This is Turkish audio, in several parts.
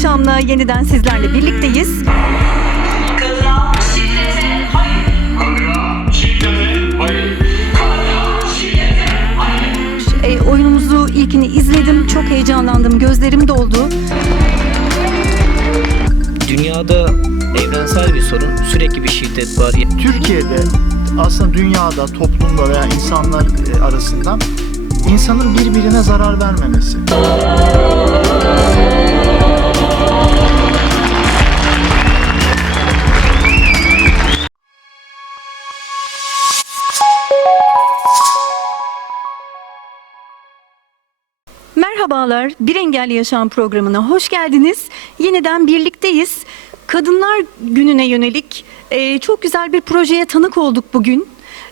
Yaşam'la yeniden sizlerle birlikteyiz. Kadına şiddete hayır. Kadına şiddete hayır. Kadına şiddete hayır. E, oyunumuzu ilkini izledim. Çok heyecanlandım. Gözlerim doldu. Dünyada evrensel bir sorun. Sürekli bir şiddet var. Türkiye'de aslında dünyada, toplumda veya insanlar e, arasında insanın birbirine zarar vermemesi. Merhabalar, Bir Engelli Yaşam programına hoş geldiniz. Yeniden birlikteyiz. Kadınlar Günü'ne yönelik e, çok güzel bir projeye tanık olduk bugün.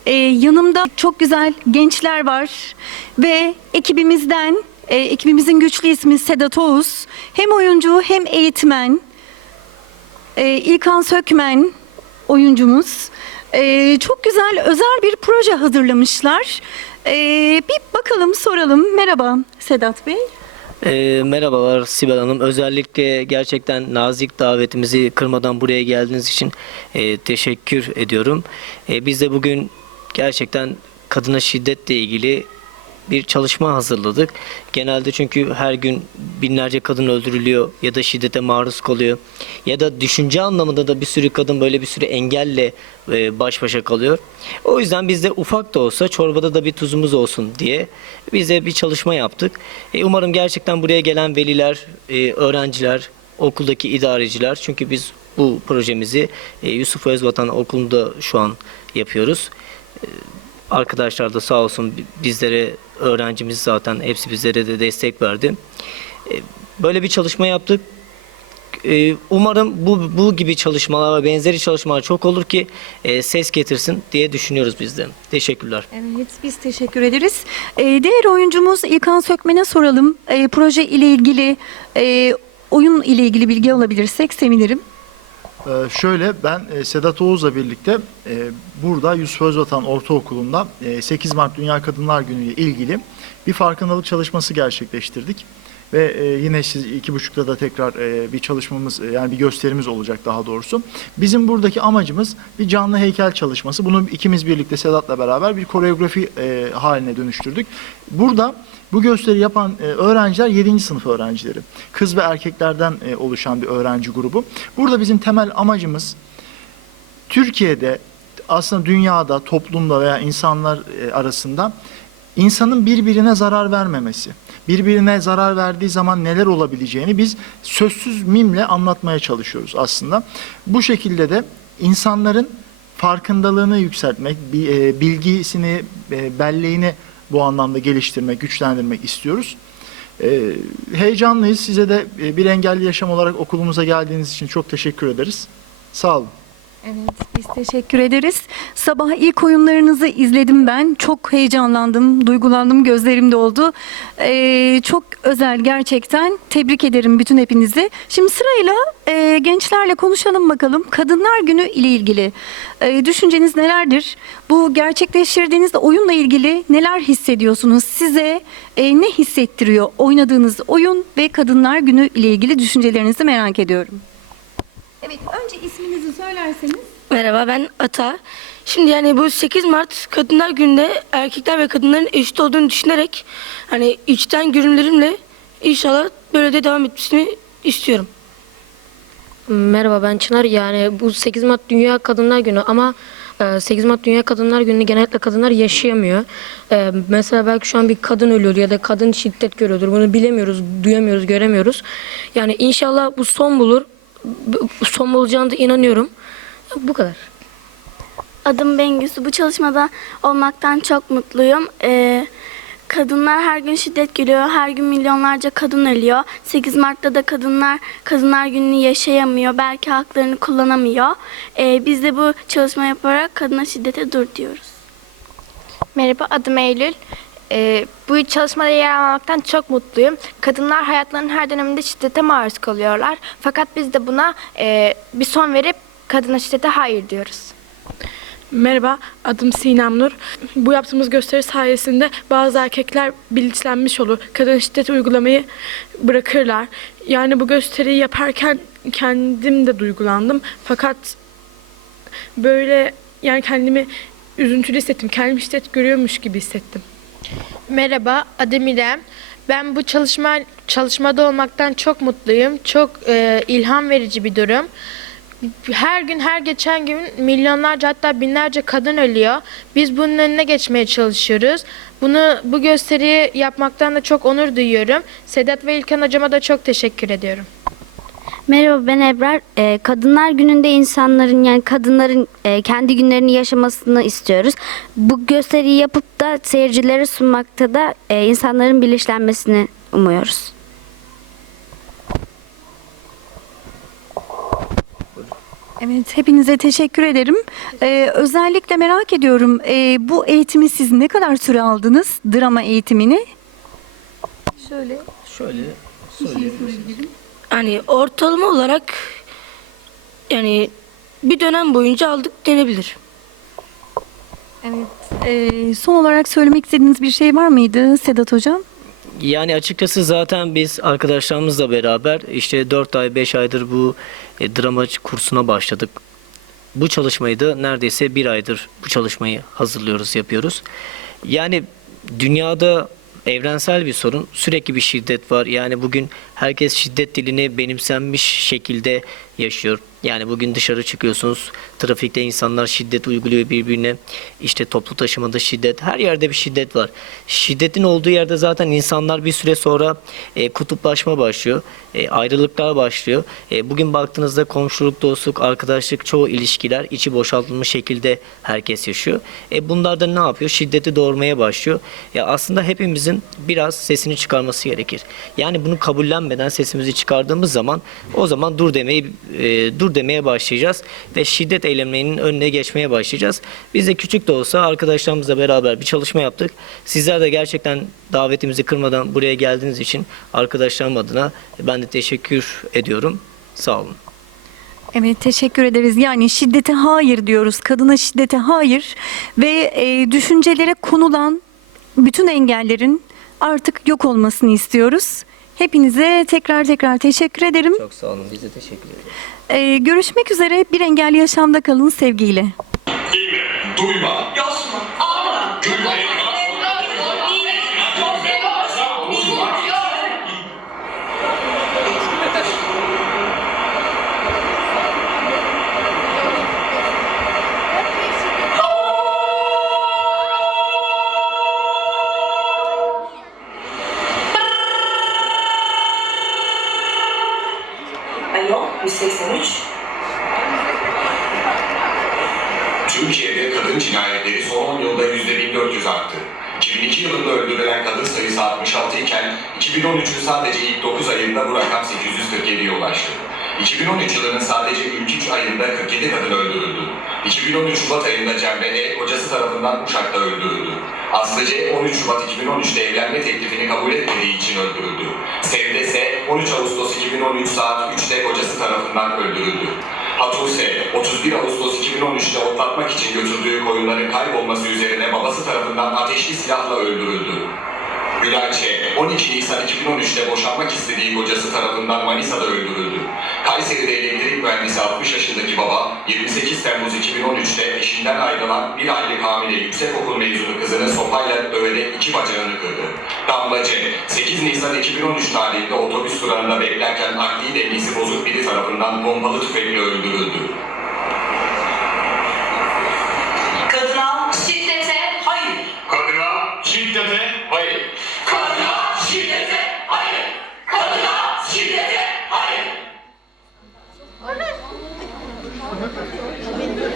E, yanımda çok güzel gençler var ve ekibimizden, e, ekibimizin güçlü ismi Sedat Oğuz. Hem oyuncu hem eğitmen. E, İlkan Sökmen oyuncumuz. E, çok güzel özel bir proje hazırlamışlar. E, bir bakalım soralım. Merhaba Sedat Bey. Ee, merhabalar Sibel Hanım. Özellikle gerçekten nazik davetimizi kırmadan buraya geldiğiniz için e, teşekkür ediyorum. E, biz de bugün gerçekten kadına şiddetle ilgili bir çalışma hazırladık. Genelde çünkü her gün binlerce kadın öldürülüyor ya da şiddete maruz kalıyor. Ya da düşünce anlamında da bir sürü kadın böyle bir sürü engelle e, baş başa kalıyor. O yüzden biz de ufak da olsa çorbada da bir tuzumuz olsun diye biz de bir çalışma yaptık. E, umarım gerçekten buraya gelen veliler, e, öğrenciler, okuldaki idareciler çünkü biz bu projemizi Yusuf Özvatan Okulu'nda şu an yapıyoruz. Arkadaşlar da sağ olsun bizlere öğrencimiz zaten hepsi bizlere de destek verdi. E, Böyle bir çalışma yaptık. E, Umarım bu bu gibi çalışmalar ve benzeri çalışmalar çok olur ki e, ses getirsin diye düşünüyoruz biz de. Teşekkürler. Evet, biz teşekkür ederiz. Ee, diğer oyuncumuz İlkan Sökmen'e soralım. Ee, proje ile ilgili, e, oyun ile ilgili bilgi alabilirsek sevinirim. Ee, şöyle ben e, Sedat Oğuz'la birlikte e, burada Yusuf Özvatan Ortaokulu'nda e, 8 Mart Dünya Kadınlar Günü ile ilgili bir farkındalık çalışması gerçekleştirdik. Ve e, yine siz iki buçukta da tekrar e, bir çalışmamız e, yani bir gösterimiz olacak daha doğrusu. Bizim buradaki amacımız bir canlı heykel çalışması. Bunu ikimiz birlikte Sedat'la beraber bir koreografi haline dönüştürdük. Burada bu gösteri yapan öğrenciler 7. sınıf öğrencileri. Kız ve erkeklerden oluşan bir öğrenci grubu. Burada bizim temel amacımız Türkiye'de aslında dünyada, toplumda veya insanlar arasında insanın birbirine zarar vermemesi. Birbirine zarar verdiği zaman neler olabileceğini biz sözsüz mimle anlatmaya çalışıyoruz aslında. Bu şekilde de insanların farkındalığını yükseltmek, e, bilgisini, e, belleğini bu anlamda geliştirmek, güçlendirmek istiyoruz. E, Heyecanlıyız. Size de bir engelli yaşam olarak okulumuza geldiğiniz için çok teşekkür ederiz. Sağ olun. Evet, biz teşekkür ederiz. Sabah ilk oyunlarınızı izledim ben. Çok heyecanlandım, duygulandım, gözlerim doldu. Ee, çok özel gerçekten. Tebrik ederim bütün hepinizi. Şimdi sırayla e, gençlerle konuşalım bakalım. Kadınlar Günü ile ilgili e, düşünceniz nelerdir? Bu gerçekleştirdiğiniz oyunla ilgili neler hissediyorsunuz? Size e, ne hissettiriyor oynadığınız oyun ve Kadınlar Günü ile ilgili düşüncelerinizi merak ediyorum. Evet, önce isminizi söylerseniz. Merhaba ben Ata. Şimdi yani bu 8 Mart Kadınlar Günü'nde erkekler ve kadınların eşit olduğunu düşünerek hani içten gönüllerimle inşallah böyle de devam etmesini istiyorum. Merhaba ben Çınar. Yani bu 8 Mart Dünya Kadınlar Günü ama e, 8 Mart Dünya Kadınlar Günü'nü genellikle kadınlar yaşayamıyor. E, Mesela belki şu an bir kadın ölüyor ya da kadın şiddet görüyordur. Bunu bilemiyoruz, duyamıyoruz, göremiyoruz. Yani inşallah bu son bulur. Son bulacağına da inanıyorum. Bu kadar. Adım Bengüsü. Bu çalışmada olmaktan çok mutluyum. Ee, kadınlar her gün şiddet görüyor. Her gün milyonlarca kadın ölüyor. 8 Mart'ta da kadınlar Kadınlar Günü'nü yaşayamıyor. Belki haklarını kullanamıyor. Ee, biz de bu çalışma yaparak kadına şiddete dur diyoruz. Merhaba, adım Eylül. Ee, bu çalışmada yer almaktan çok mutluyum. Kadınlar hayatlarının her döneminde şiddete maruz kalıyorlar. Fakat biz de buna e, bir son verip kadına şiddete hayır diyoruz. Merhaba, adım Sinem Nur. Bu yaptığımız gösteri sayesinde bazı erkekler bilinçlenmiş olur. Kadın şiddet uygulamayı bırakırlar. Yani bu gösteriyi yaparken kendim de duygulandım. Fakat böyle yani kendimi üzüntülü hissettim. Kendimi şiddet görüyormuş gibi hissettim. Merhaba, adım İrem. Ben bu çalışma çalışmada olmaktan çok mutluyum. Çok e, ilham verici bir durum. Her gün, her geçen gün milyonlarca hatta binlerce kadın ölüyor. Biz bunun önüne geçmeye çalışıyoruz. Bunu bu gösteriyi yapmaktan da çok onur duyuyorum. Sedat ve İlkan hocama da çok teşekkür ediyorum. Merhaba ben Ebrar. Ee, Kadınlar Günü'nde insanların yani kadınların e, kendi günlerini yaşamasını istiyoruz. Bu gösteriyi yapıp da seyircilere sunmakta da e, insanların bilinçlenmesini umuyoruz. Evet, hepinize teşekkür ederim. Ee, özellikle merak ediyorum, ee, bu eğitimi siz ne kadar süre aldınız? Drama eğitimini? Şöyle. Şöyle söyleyebilirim. Hani ortalama olarak yani bir dönem boyunca aldık denebilir. Evet. Ee, son olarak söylemek istediğiniz bir şey var mıydı Sedat Hocam? Yani açıkçası zaten biz arkadaşlarımızla beraber işte 4 ay 5 aydır bu e, drama kursuna başladık. Bu çalışmayı da neredeyse bir aydır bu çalışmayı hazırlıyoruz, yapıyoruz. Yani dünyada evrensel bir sorun. Sürekli bir şiddet var. Yani bugün herkes şiddet dilini benimsenmiş şekilde yaşıyor. Yani bugün dışarı çıkıyorsunuz, trafikte insanlar şiddet uyguluyor birbirine. İşte toplu taşımada şiddet, her yerde bir şiddet var. Şiddetin olduğu yerde zaten insanlar bir süre sonra e, kutuplaşma başlıyor, e, ayrılıklar başlıyor. E, bugün baktığınızda komşuluk, dostluk, arkadaşlık, çoğu ilişkiler içi boşaltılmış şekilde herkes yaşıyor. E, bunlar da ne yapıyor? Şiddeti doğurmaya başlıyor. Ya aslında hepimizin biraz sesini çıkarması gerekir. Yani bunu kabullenmeden sesimizi çıkardığımız zaman o zaman dur demeyi e, dur demeye başlayacağız ve şiddet eylemlerinin önüne geçmeye başlayacağız. Biz de küçük de olsa arkadaşlarımızla beraber bir çalışma yaptık. Sizler de gerçekten davetimizi kırmadan buraya geldiğiniz için arkadaşlarım adına ben de teşekkür ediyorum. Sağ olun. Evet teşekkür ederiz. Yani şiddete hayır diyoruz. Kadına şiddete hayır ve e, düşüncelere konulan bütün engellerin artık yok olmasını istiyoruz. Hepinize tekrar tekrar teşekkür ederim. Çok sağ olun. Biz de teşekkür ederiz. E, görüşmek üzere. Bir engelli yaşamda kalın sevgiyle. İyi mi? Duyma. Yosma, ağlama. Gülme. Arttı. 2002 yılında öldürülen kadın sayısı 66 iken 2013'ün sadece ilk 9 ayında bu rakam 847'ye ulaştı. 2013 yılının sadece ilk 3 ayında 47 kadın öldürüldü. 2013 Şubat ayında Cemre E. kocası tarafından Uşak'ta öldürüldü. Aslı C. 13 Şubat 2013'te evlenme teklifini kabul etmediği için öldürüldü. Sevde S. 13 Ağustos 2013 saat 3'te kocası tarafından öldürüldü. Hatuse, 31 Ağustos 2013'te otlatmak için götürdüğü koyunların kaybolması üzerine babası tarafından ateşli silahla öldürüldü. Gülençe, 12 Nisan 2013'te boşanmak istediği kocası tarafından Manisa'da öldürüldü. Kayseri'de elektrik mühendisi 60 yaşındaki baba, 28 Temmuz 2013'te eşinden ayrılan bir aylık hamile yüksekokul mezunu kızını sopayla döverek iki bacağını kırdı. Damlacı, 8 Nisan 2013 tarihinde otobüs durağında beklerken akli dengesi bozuk biri tarafından bombalı tüfekle öldürüldü. Kadına şiddete hayır. Kadına şiddete hayır. Kadına şiddete hayır. Kadına şiddete hayır. Kadına şiddete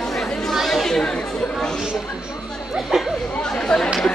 hayır.